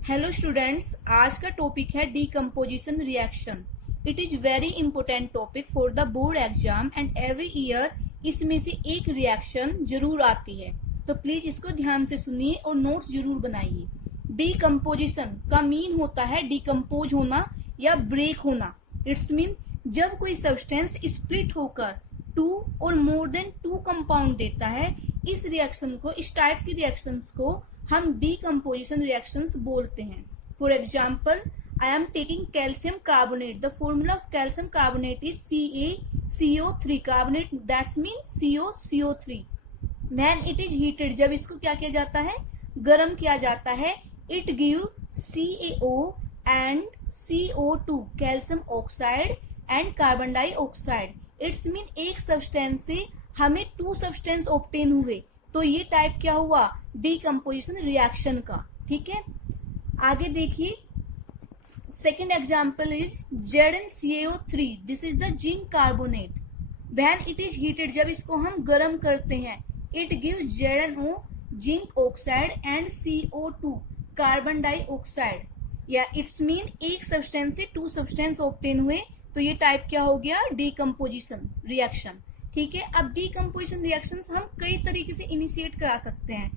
Hello students, आज का topic है decomposition reaction. It is very important topic for the board exam and every year इसमें से एक रिएक्शन जरूर आती है, तो प्लीज इसको ध्यान से सुनिए और नोट्स जरूर बनाइए। डीकम्पोजिशन का मीन होता है डिकम्पोज होना या ब्रेक होना। इट्स मीन जब कोई सब्सटेंस स्प्लिट होकर टू और मोर देन टू कंपाउंड देता है, इस रिएक्शन को, इस टाइप की रिएक्शंस को हम डीकम्पोजिशन रिएक्शंस बोलते हैं। For example, I am taking calcium carbonate. The formula of calcium carbonate is CaCO3 carbonate, that's mean CoCO3। When it is heated, जब इसको क्या किया जाता है, गर्म किया जाता है, it give CaO and CO2 calcium oxide and carbon dioxide. It's mean एक सब्सटेंस से हमें टू सब्सटेंस ऑब्टेन हुए, तो ये टाइप क्या हुआ, डीकम्पोजिशन रिएक्शन का। ठीक है, आगे देखिए। Second example is ZnCaO3। This is the zinc carbonate. When it is heated, जब इसको हम गर्म करते हैं, it give ZnO zinc oxide and CO2 carbon dioxide. या इट्स मीन एक सब्सटेंस से टू सब्सटेंस ऑब्टेन हुए, तो ये टाइप क्या हो गया, डीकम्पोजिशन रिएक्शन। ठीक है, अब डीकम्पोजिशन रिएक्शंस हम कई तरीके से इनिशिएट करा सकते हैं।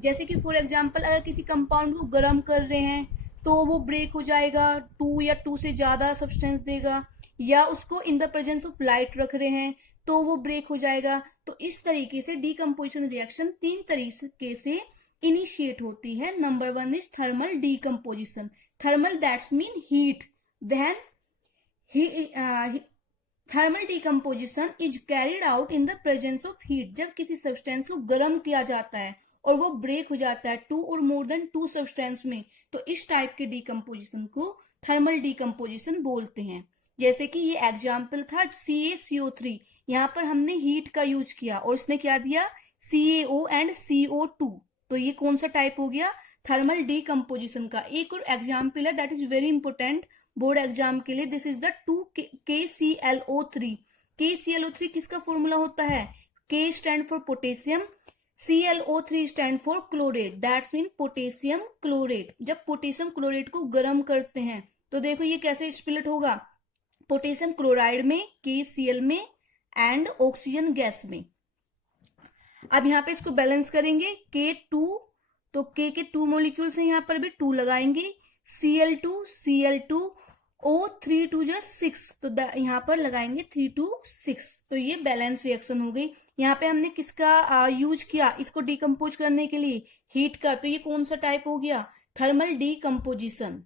जैसे कि फॉर एग्जांपल, अगर किसी कंपाउंड को गर्म कर रहे हैं तो वो ब्रेक हो जाएगा, टू या टू से ज्यादा सब्सटेंस देगा, या उसको in the presence of light रख रहे हैं तो वो ब्रेक हो जाएगा। तो इस तरीके से डीकम्पोजिशन रिएक्शन तीन तरीके से इनिशिएट होती है। Number one is thermal decomposition. Thermal that's mean heat. When thermal decomposition is carried out in the presence of heat. जब किसी सब्सटेंस को गर्म किया जाता है और वो ब्रेक हो जाता है टू और मोर देन टू सब्सटेंस में, तो इस टाइप के डीकम्पोजिशन को थर्मल डीकम्पोजिशन बोलते हैं। जैसे कि ये एग्जाम्पल था CaCO3, यहाँ पर हमने हीट का यूज किया और इसने क्या दिया, CaO एंड CO2। तो ये कौन सा टाइप हो गया, थर्मल डीकम्पोजिशन का। एक और एग्जाम्पल है that is very important board exam के लिए। This is the 2KClO3। KClO3 किसका फॉर्मूला होता है, K stand for potassium, ClO3 stand for chlorate, that's mean potassium chlorate. जब पोटेशियम क्लोरेट को गर्म करते हैं तो देखो ये कैसे स्प्लिट होगा, पोटेशियम क्लोराइड में, KCl में एंड ऑक्सीजन गैस में। अब यहाँ पे इसको बैलेंस करेंगे, K2, तो K के 2 मॉलिक्यूल्स हैं, यहाँ पर भी 2 लगाएंगे, Cl2 O3 2 जा 6, तो यहाँ पर लगाएंगे 3 2 6। तो ये बैलेंस रिएक्शन हो गई। यहाँ पे हमने किसका यूज किया इसको डीकम्पोज करने के लिए, हीट का। तो ये कौन सा टाइप हो गया, thermal decomposition.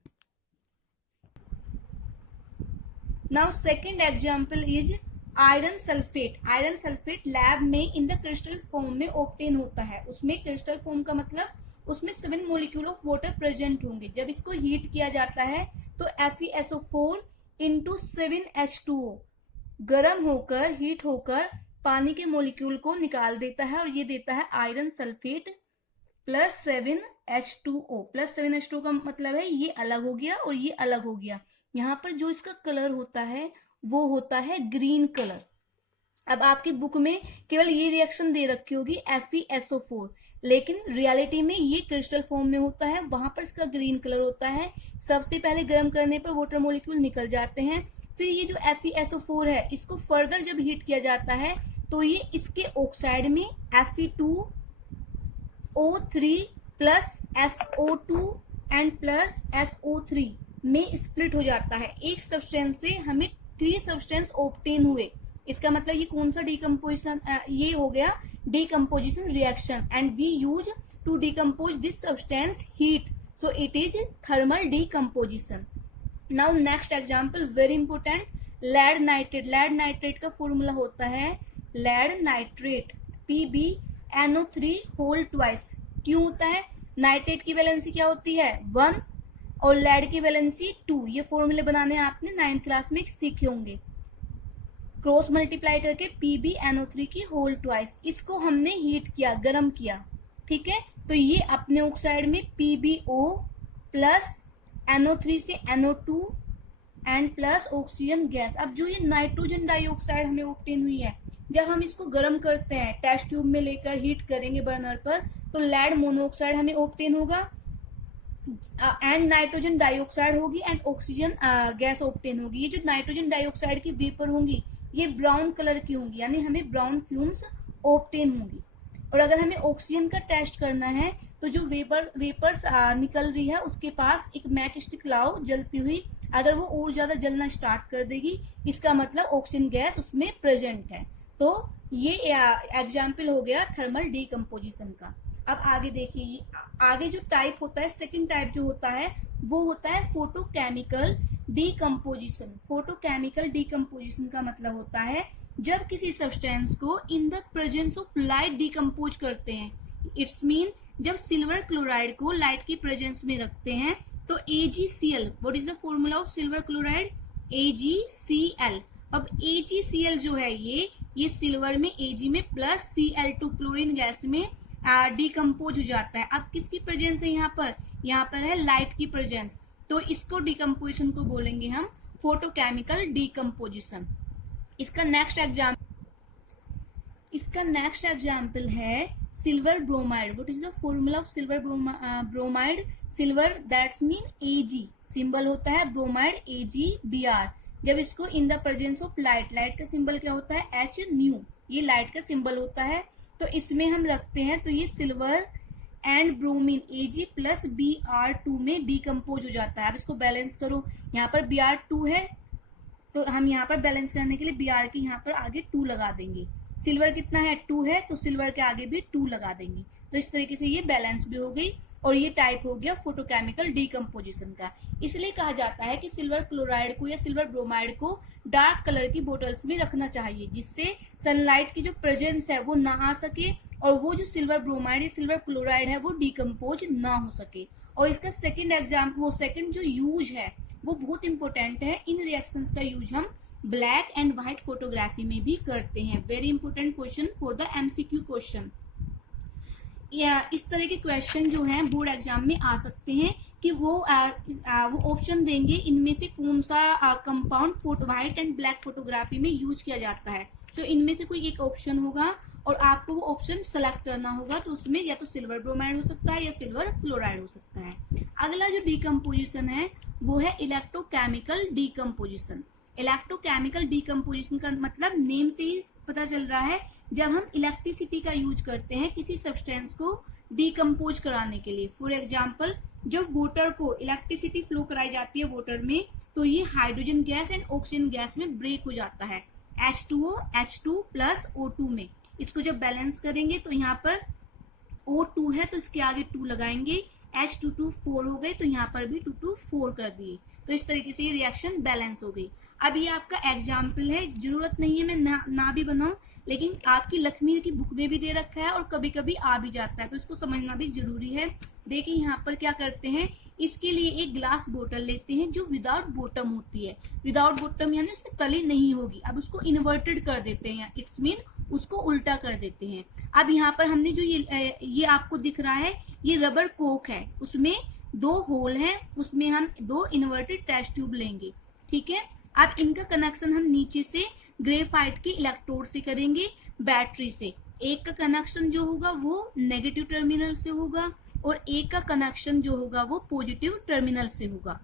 Now second example is iron sulphate. Iron sulphate lab में इन द क्रिस्टल फॉर्म में ऑब्टेन होता है। उसमें क्रिस्टल फॉर्म का मतलब उसमें 7 मॉलिक्यूल ऑफ वाटर प्रेजेंट होंगे। जब इसको हीट किया जाता है तो FeSO4 इंटू 7H2O गर्म होकर, हीट होकर पानी के मॉलिक्यूल को निकाल देता है और ये देता है iron sulphate plus 7H2O। Plus 7H2O का मतलब है ये अलग हो गया और ये अलग हो गया। यहाँ पर जो इसका कलर होता है वो होता है ग्रीन कलर। अब आपकी बुक में केवल ये रिएक्शन दे रखी होगी FeSO4, लेकिन रियलिटी में ये क्रिस्टल फॉर्म में होता है, वहां पर इसका ग्रीन कलर होता है। सबसे पहले गर्म करने पर वाटर मॉलिक्यूल निकल जाते हैं, फिर ये जो FeSO4 है इसको फर्दर जब हीट किया जाता है तो ये इसके ऑक्साइड में Fe2O3 plus SO2 and plus SO3 में स्प्लिट हो जाता है। एक सब्सटेंस से हमें 3 सब्सटेंस ऑब्टेन हुए। इसका मतलब ये कौन सा डीकम्पोजिशन, ये हो गया decomposition reaction, and we use to decompose this substance heat, so it is thermal decomposition. Now next example very important, lead nitrate. Lead nitrate का फॉर्मूला होता है lead nitrate PbNO3 whole twice. क्यों होता है, nitrate की valency क्या होती है 1 और लेड की वैलेंसी 2। ये फॉर्मूले बनाने आपने 9th क्लास में सीखे होंगे। क्रॉस मल्टीप्लाई करके PbNO3 की होल ट्वाइस। इसको हमने हीट किया, गर्म किया। ठीक है, तो ये अपने ऑक्साइड में PbO प्लस NO3 से NO2 and plus oxygen gas. अब जो ये नाइट्रोजन डाइऑक्साइड हमें ऑब्टेन हुई है, जब हम इसको गर्म करते हैं, टेस्ट ट्यूब में लेकर हीट करेंगे बर्नर पर, तो लेड मोनोऑक्साइड हमें ऑब्टेन होगा। एंड नाइट्रोजन डाइऑक्साइड होगी एंड ऑक्सीजन गैस ऑब्टेन होगी। ये जो नाइट्रोजन डाइऑक्साइड की वेपर होंगी ये ब्राउन कलर की होंगी, यानी हमें ब्राउन फ्यूम्स ऑब्टेन होंगी। और अगर हमें ऑक्सीजन का टेस्ट करना है तो जो वेपर्स निकल रही है उसके पास एक मैच स्टिक लाओ जलती हुई, अगर वो और ज्यादा जलना स्टार्ट कर देगी इसका मतलब ऑक्सीजन गैस उसमें प्रेजेंट है। तो ये एग्जाम्पल हो गया थर्मल डीकम्पोजिशन का। अब आगे देखिए, आगे जो टाइप होता है, सेकंड टाइप जो होता है वो होता है फोटोकेमिकल डीकम्पोजिशन। फोटोकेमिकल डीकम्पोजिशन का मतलब होता है जब किसी सब्सटेंस को in the presence of light decompose करते हैं। इट्स मीन जब सिल्वर क्लोराइड को लाइट की प्रेजेंस में रखते हैं तो AgCl, what is the formula of silver chloride? AgCl। अब AgCl जो है ये सिल्वर में Ag में प्लस Cl2 क्लोरीन गैस में डीकम्पोज हो जाता है। अब किसकी प्रेजेंस है यहाँ पर है लाइट की प्रेजेंस, तो इसको डीकम्पोजिशन को बोलेंगे हम फोटोकेमिकल डीकम्पोजिशन। इसका नेक्स्ट एग्जाम्पल है silver bromide. What is the formula of silver bromide? Silver that's mean Ag, symbol होता है ब्रोमाइड AgBr। जब इसको in the presence of light का सिंबल क्या होता है? H, ये लाइट का सिंबल होता है, तो इसमें हम रखते हैं तो ये silver and bromine Ag plus Br2 में डीकम्पोज हो जाता है। अब इसको बैलेंस करो, यहाँ पर Br2 है तो हम यहाँ पर बैलेंस करने के लिए Br की यहाँ पर आगे 2 लगा देंगे। सिल्वर कितना है? 2 है, तो सिल्वर के आगे भी 2 लगा देंगे। तो इस तरीके से ये बैलेंस भी हो गई और ये टाइप हो गया फोटोकेमिकल डीकम्पोजिशन का। इसलिए कहा जाता है कि सिल्वर क्लोराइड को या सिल्वर ब्रोमाइड को डार्क कलर की बोटल्स में रखना चाहिए, जिससे सनलाइट की जो प्रेजेंस है वो ना आ सके और वो जो सिल्वर ब्रोमाइड या सिल्वर क्लोराइड है वो डीकम्पोज ना हो सके। और इसका सेकंड जो यूज है वो बहुत इंपॉर्टेंट है। इन रिएक्शंस का यूज हम ब्लैक एंड व्हाइट फोटोग्राफी में भी करते हैं। Very important question for the MCQ question. या इस तरह के क्वेश्चन जो हैं बोर्ड एग्जाम में आ सकते हैं कि वो ऑप्शन देंगे इनमें से कौन सा compound white and black photography में यूज किया जाता है, तो इनमें से कोई एक ऑप्शन होगा और आपको वो ऑप्शन सेलेक्ट करना होगा। तो उसमें या तो सिल्वर ब्रोमाइड हो सकता है या सिल्वर क्लोराइड हो सकता है। अगला जो डीकम्पोजिशन है वो है इलेक्ट्रोकेमिकल डीकम्पोजिशन। इलेक्ट्रोकेमिकल डीकम्पोजिशन का मतलब नेम से ही पता चल रहा है, जब हम इलेक्ट्रिसिटी का यूज करते हैं किसी सब्सटेंस को डीकम्पोज कराने के लिए। फॉर एग्जांपल, जब वाटर को इलेक्ट्रिसिटी फ्लो कराई जाती है वाटर में तो ये hydrogen gas and oxygen gas में ब्रेक हो जाता है H2O H2 प्लस O2 में। इसको जब बैलेंस करेंगे तो यहाँ पर O2 है तो इसके आगे 2 लगाएंगे, H2 4 हो गए तो यहाँ पर भी 2 4 कर दिए। तो इस तरीके से ये रिएक्शन बैलेंस हो गई। अब ये आपका एग्जाम्पल है, जरूरत नहीं है मैं ना भी बनाऊं, लेकिन आपकी लक्ष्मी की बुक में भी दे रखा है और कभी कभी आ भी जाता है, तो इसको समझना भी जरूरी है। देखिए यहाँ पर क्या करते हैं, इसके लिए एक ग्लास बोतल लेते हैं जो विदाउट बॉटम होती है। विदाउट बॉटम यानी उसमें तली नहीं होगी। अब उसको इन्वर्टेड कर देते हैं, इट्स मीन उसको उल्टा कर देते हैं। अब यहाँ पर हमने जो ये आपको दिख रहा है ये रबर कोक है, उसमें 2 होल हैं, उसमें हम 2 इन्वर्टेड टेस्ट ट्यूब लेंगे, ठीक है। अब इनका कनेक्शन हम नीचे से ग्रेफाइट के इलेक्ट्रोड से करेंगे बैटरी से। एक का कनेक्शन जो होगा वो नेगेटिव टर्मिनल से होगा और एक का कनेक्शन जो होगा वो पॉजिटिव टर्मिनल से होगा।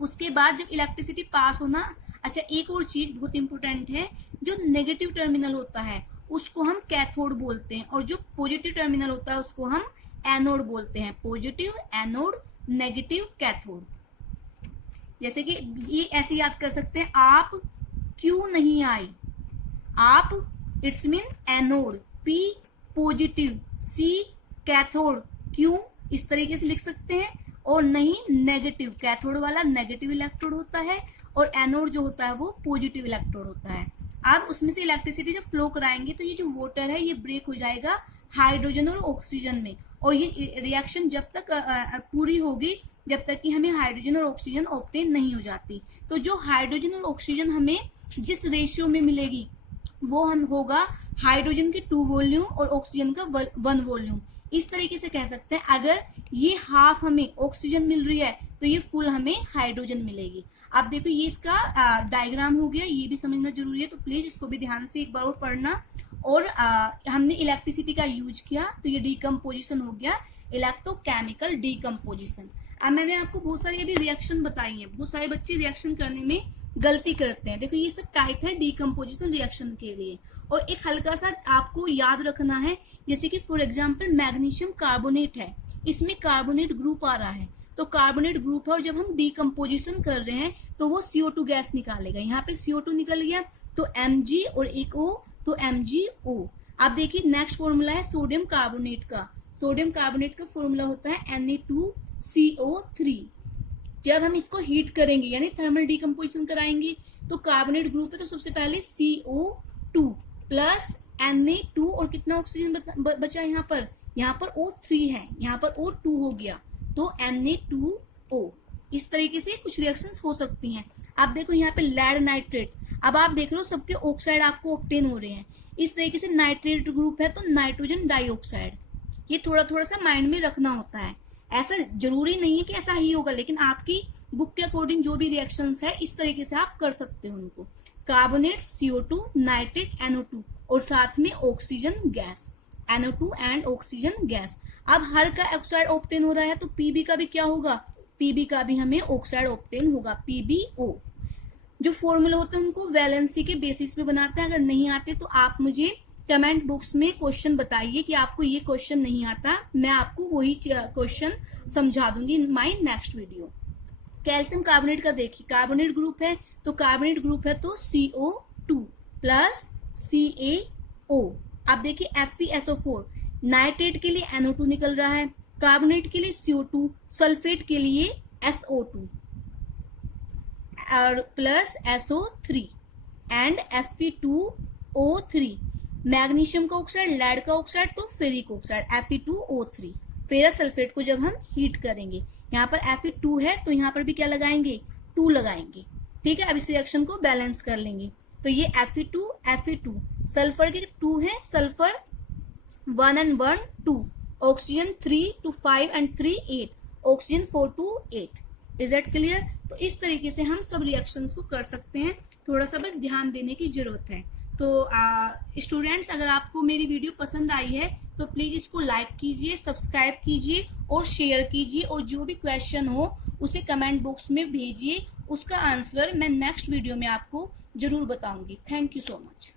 उसके बाद जब इलेक्ट्रिसिटी पास होना, अच्छा एक और चीज बहुत इंपॉर्टेंट है, जो नेगेटिव टर्मिनल होता है उसको हम कैथोड बोलते हैं और जो पॉजिटिव टर्मिनल होता है उसको हम एनोड बोलते हैं। Positive anode, negative cathode. जैसे कि ये ऐसे याद कर सकते हैं, आप क्यों नहीं आई, आप it's mean anode, P positive, C cathode, क्यों इस तरीके से लिख सकते हैं। और नहीं नेगेटिव, कैथोड वाला नेगेटिव इलेक्ट्रोड होता है और एनोड जो होता है वो पॉजिटिव इलेक्ट्रोड होता है। अब उसमें से इलेक्ट्रिसिटी जब फ्लो कराएंगे तो ये जो वाटर है ये ब्रेक हो जाएगा हाइड्रोजन और ऑक्सीजन में, और ये रिएक्शन जब तक पूरी होगी जब तक कि हमें हाइड्रोजन और ऑक्सीजन ऑब्टेन नहीं हो जाती। तो जो हाइड्रोजन और ऑक्सीजन हमें जिस रेशियो में मिलेगी वो हम होगा हाइड्रोजन के 2 वॉल्यूम और ऑक्सीजन का 1 वॉल्यूम। इस तरीके से कह सकते हैं, अगर ये हाफ हमें ऑक्सीजन मिल रही है तो ये फुल हमें हाइड्रोजन मिलेगी। आप देखो ये इसका डायग्राम हो गया, ये भी समझना जरूरी है, तो प्लीज इसको भी ध्यान से एक बार और पढ़ना। और हमने इलेक्ट्रिसिटी का यूज किया तो ये डीकम्पोजिशन हो गया। Electrochemical decomposition. अब मैंने आपको बहुत सारी अभी रिएक्शन बताई है, बहुत सारे बच्चे रिएक्शन करने में गलती करते हैं। देखो ये सब टाइप है डीकम्पोजिशन रिएक्शन के लिए। और एक हल्का सा आपको याद रखना है, जैसे कि फॉर एग्जाम्पल मैग्नीशियम कार्बोनेट है, इसमें कार्बोनेट ग्रुप आ रहा है, तो कार्बोनेट ग्रुप है और जब हम डीकम्पोजिशन कर रहे हैं तो वो CO2 गैस निकालेगा। यहाँ पे CO2 निकल गया तो Mg और एक O, तो MgO। आप देखिए नेक्स्ट फॉर्मूला है सोडियम कार्बोनेट का। सोडियम कार्बोनेट का फॉर्मूला होता है Na2CO3। जब हम इसको हीट करेंगे यानी थर्मल डीकम्पोजिशन कराएंगे तो कार्बोनेट ग्रुप है तो सबसे पहले CO2 प्लस Na2 और कितना ऑक्सीजन बचा यहाँ पर O3 है, यहाँ पर O2 हो गया तो Na2O। इस तरीके से कुछ रिएक्शंस हो सकती हैं। आप देखो यहाँ पे लेड नाइट्रेट, अब आप देख रहे हो सबके ऑक्साइड आपको ऑब्टेन हो रहे हैं। इस तरीके से नाइट्रेट ग्रुप है तो नाइट्रोजन डाइऑक्साइड, ये थोड़ा सा माइंड में रखना होता है। ऐसा जरूरी नहीं है कि ऐसा ही होगा, लेकिन आपकी बुक के अकॉर्डिंग जो भी रिएक्शंस है इस तरीके से आप कर सकते हो उनको। कार्बोनेट CO2, नाइट्रेट NO2 और साथ में oxygen gas NO2 and oxygen gas. अब हर का ऑक्साइड ऑब्टेन हो रहा है तो Pb का भी क्या होगा, Pb का भी हमें ऑक्साइड ऑब्टेन होगा PbO। जो फॉर्मूला होते हैं उनको वैलेंसी के बेसिस पे बनाते हैं। अगर नहीं आते तो आप मुझे कमेंट बॉक्स में क्वेश्चन बताइए कि आपको ये क्वेश्चन नहीं आता, मैं आपको वही क्वेश्चन समझा दूंगी in my next video. Calcium carbonate का देखिए, कार्बोनेट ग्रुप है तो कार्बोनेट ग्रुप है तो CO2 प्लस CaO। आप देखिए FeSO4, नाइट्रेट के लिए NO2 निकल रहा है, कार्बोनेट के लिए CO2, सल्फेट के लिए SO2 और plus SO3 and Fe2O3। Magnesium का ऑक्साइड, लेड का ऑक्साइड तो ferric oxide Fe2O3। Ferrous sulphate को जब हम हीट करेंगे, यहाँ पर Fe2 है तो यहाँ पर भी क्या लगाएंगे, 2 लगाएंगे। ठीक है, अब इस रिएक्शन को बैलेंस कर लेंगे तो ये Fe2 सल्फर के 2 है, sulphur 1 and 1 2, oxygen 3 to 5 and 3 8, oxygen 4 to 8। Is that clear? तो इस तरीके से हम सब रिएक्शंस को कर सकते हैं, थोड़ा सा बस ध्यान देने की जरूरत है। तो स्टूडेंट्स अगर आपको मेरी वीडियो पसंद आई है तो प्लीज इसको लाइक कीजिए, सब्सक्राइब कीजिए और शेयर कीजिए, और जो भी क्वेश्चन हो उसे कमेंट बॉक्स में भेजिए, उसका आंसर मैं नेक्स्ट वीडियो में आपको जरूर बताऊंगी। Thank you so much.